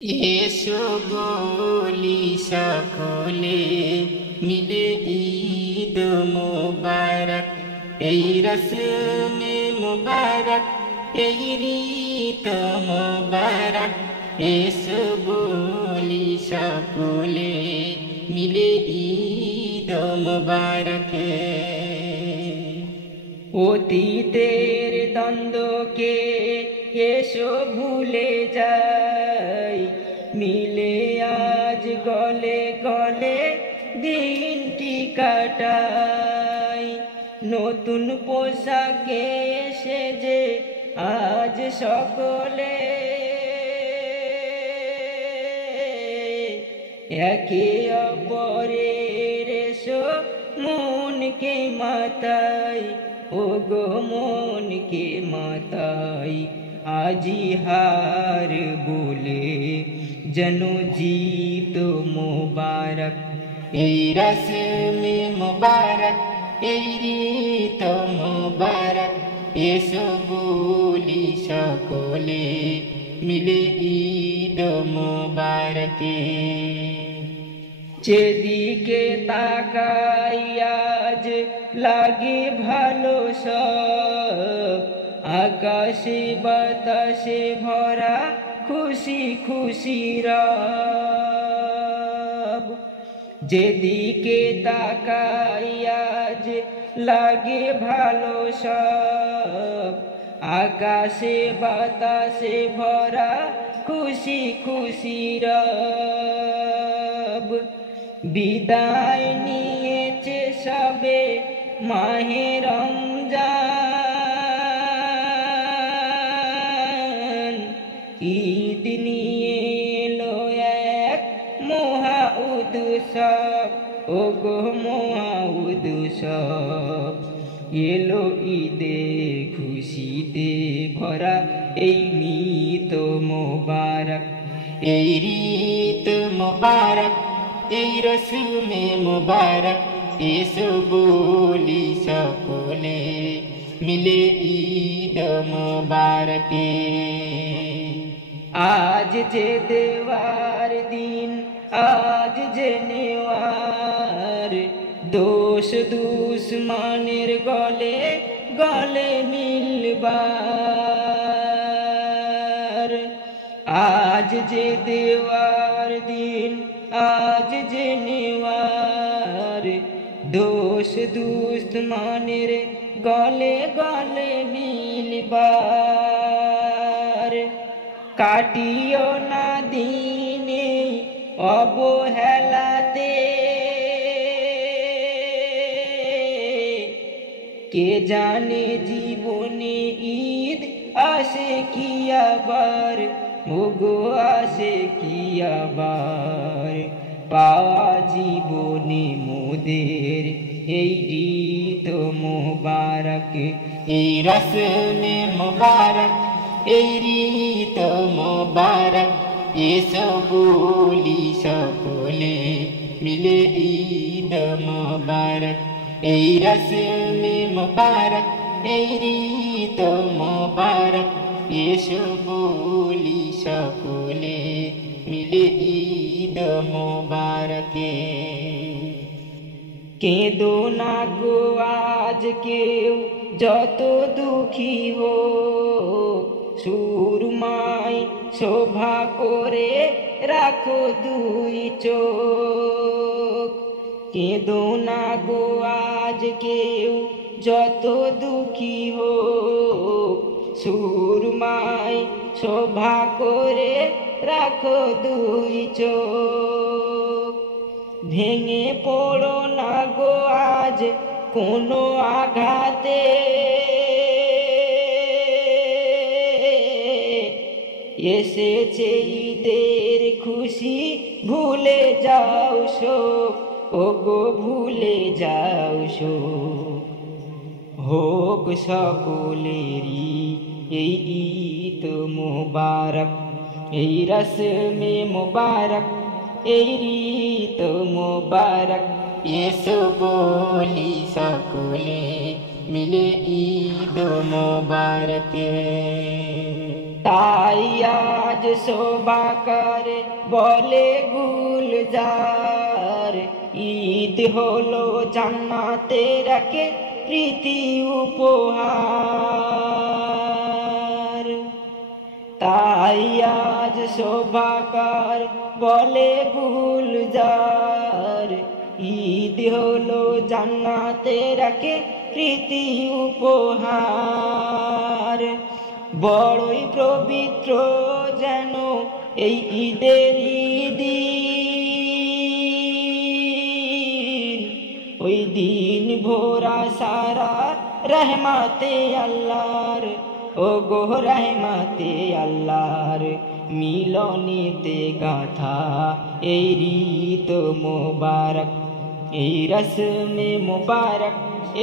এসো বলি সকলে মিলে ঈদ মুবারক, এই রসমে মুবারক, এই রীত মুবারক। এসো বলি সকলে মিলে ঈদ মুবারক। অতীতের দ্বন্দ্বকে এসো ভুলে যাই, মিলে আজ গলে গলে দিনটি কাটাই। নতুন পোশাকে সেজে আজ সকলে একে অপরের এসো মনকে মাতাই, ও গো মনকে মাতাই। আজি হার বলে যেন জিত মুবারক, এই রসমে মুবারক, এই রীত মুবারক। এসো বলি সকলে মিলে ঈদ মুবারক। যেদিকে তাকাই আজ লাগে ভালো সব, আকাশে বাতাসে ভরা খুশি খুশি রব। যেদিকে তাকাই আজ লাগে ভালো সব, আকাশে বাতাসে ভরা খুশি খুশি রব। বিদায় নিয়েছে সবে মাহে রমজান, ঈদ নিয়ে এলো এক মহা উৎসব, ও গো মহা উৎসব। এলো ঈদে খুশিতে ভরা এই ঈদ মুবারক, এই রীত মুবারক, এই রসমে মুবারক। এসো বলি সকলে মিলে ঈদ মুবারক। আজ যে দেওয়ার দিন, আজ যে নেওয়ার, দোষ দুশ্মনের গলে গলে মিলবার। আজ যে দেওয়ার দিন, আজ যে নেওয়ার, দোষ দুশ্মনের গলে গলে মিলবার। কাটিও না দিনে অবহেলাতে, কে জানে জীবনে ঈদ আসে কি আবার, ওগো আসে কি আবার। পাওয়া জীবনে মোদের এই ঈদ মুবারক, এই রসমে মুবারক, এই রীত মুবারক। এসো বলি সকলে মিলে ঈদ মুবারক, এই রসমে মুবারক, এই রীত মুবারক। এসো বলি সকলে মিলে ঈদ মুবারক। কেঁদো না গো আজ কেউ যত দুঃখী হোক, সুরমায় শোভা করে রাখো দুই চোখ। কেঁদো না গো আজ কেউ যত দুঃখী হোক, সুরমায় শোভা করে রাখো দুই চোখ। ভেঙে পড়ো না গো আজ কোনো আঘাতে, এসেছে ঈদের খুশি ভুলে যাও শোক, ও গো ভুলে যাও শোক। হোক সকলেরই এই ঈদ মুবারক, এই রসমে মুবারক, এই রীত মুবারক। এসো বলি সকলে মিলে ঈদ মুবারক। তাই আজ শোভা করে বলে গুলজার, ঈদ হলো জান্নাতের এক প্রীতি উপহার। তাই আজ শোভা করে বলে গুলজার, ঈদ হলো জান্নাতের এক প্রীতি উপহার। বড়ই পবিত্র যেন এই ঈদের দিন, ওই দিন ভোরা সারা রহমতে আল্লাহর, ও গো রহমতে আল্লাহর মিলনেতে গাথা এই রিত মোবারক, এই রসমে মোবারক,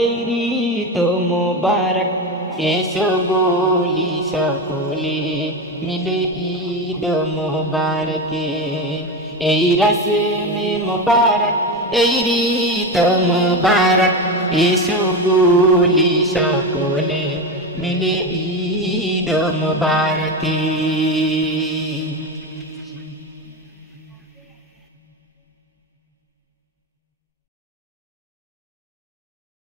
এই রিত মোবারক। এসো বলি সকলে মিলে ঈদ মোবারকে, এই রসমে মোবারক, এই রিত মোবারক। এসো বলি সকলে মিলে ঈদ মোবারকে।